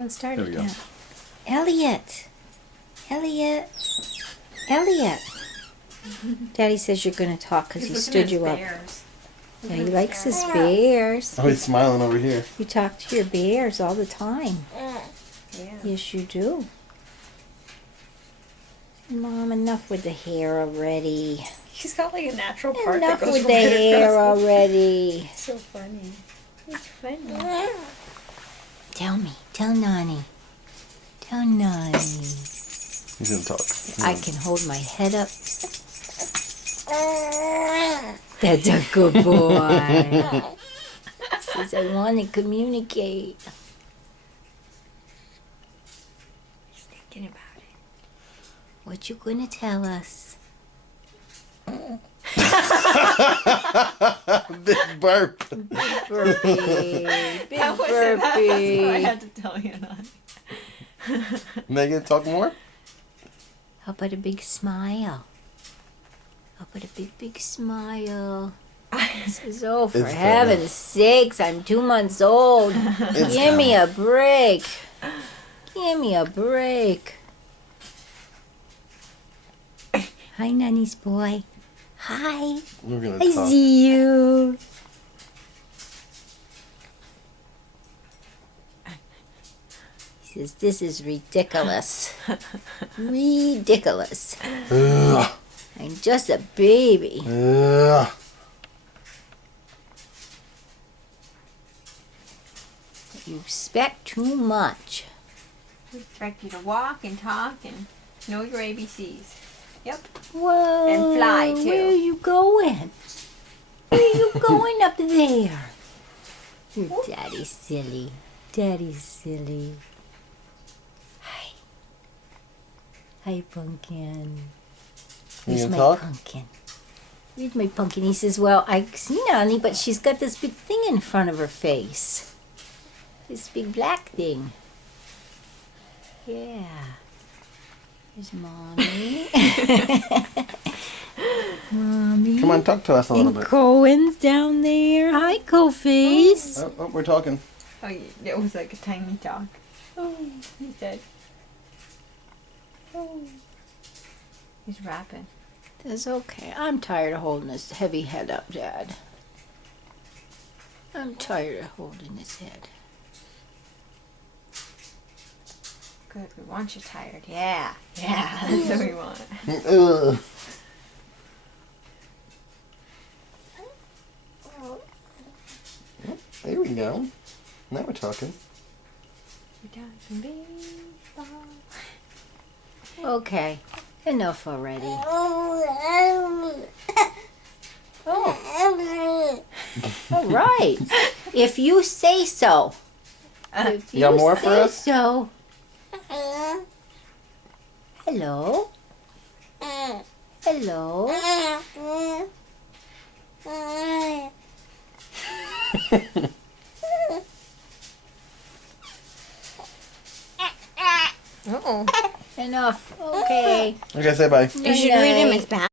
Let's start it. There we go. Yeah. Elliot. Elliot. Elliot. Daddy says you're going to talk because he stood you up. Yeah, he likes his bears. Oh, he's smiling over here. You talk to your bears all the time. Yeah. Yes, you do. Mom, enough with the hair already. He's got like a natural part Enough that goes with the right hair across already. It's so funny. It's funny. Tell me. Tell Nani. Tell Nani. He's gonna talk. I can hold my head up. That's a good boy. Says I want to communicate. He's thinking about it. What you gonna tell us? Big burp. Burpee. Big That was it. That's what I burpee. had to tell you that. Megan, talk more? How about a big smile? How about a big smile? Says, oh, for It's heaven's sakes, I'm 2 months old. It's Give me a break. Give me a break. Hi, Nanny's boy. Hi. We're gonna I talk. see you. He says, this is ridiculous. Ridiculous. Ugh. I'm just a baby. Ugh. You expect too much. We expect you to walk and talk and know your ABCs. Yep. Whoa. And fly, too. Where are you going? Where are you going up there? Your daddy's silly. Daddy's silly. Hi. Hi, Pumpkin. You Here's gonna my talk? pumpkin. Here's my pumpkin. He says, well, I see Nani, but she's got this big thing in front of her face. This big black thing. Yeah. Here's Mommy. Mommy. Come on, talk to us a little And bit. Cohen's down there. Hi, Co-Face. Oh, we're talking. Oh, it was like a tiny talk. Oh, he said. Oh. He's rapping. That's okay. I'm tired of holding this heavy head up, Dad. I'm tired of holding his head. Good. We want you tired. Yeah. Yeah. That's what we want. Ugh. There we go. Now we're talking. We're talking baseball. Okay. Enough already. Oh. All right. If you say so. If You got more for say us? So. Hello. Hello. Uh-oh. Enough. Okay. Okay, say bye. You should read him his back.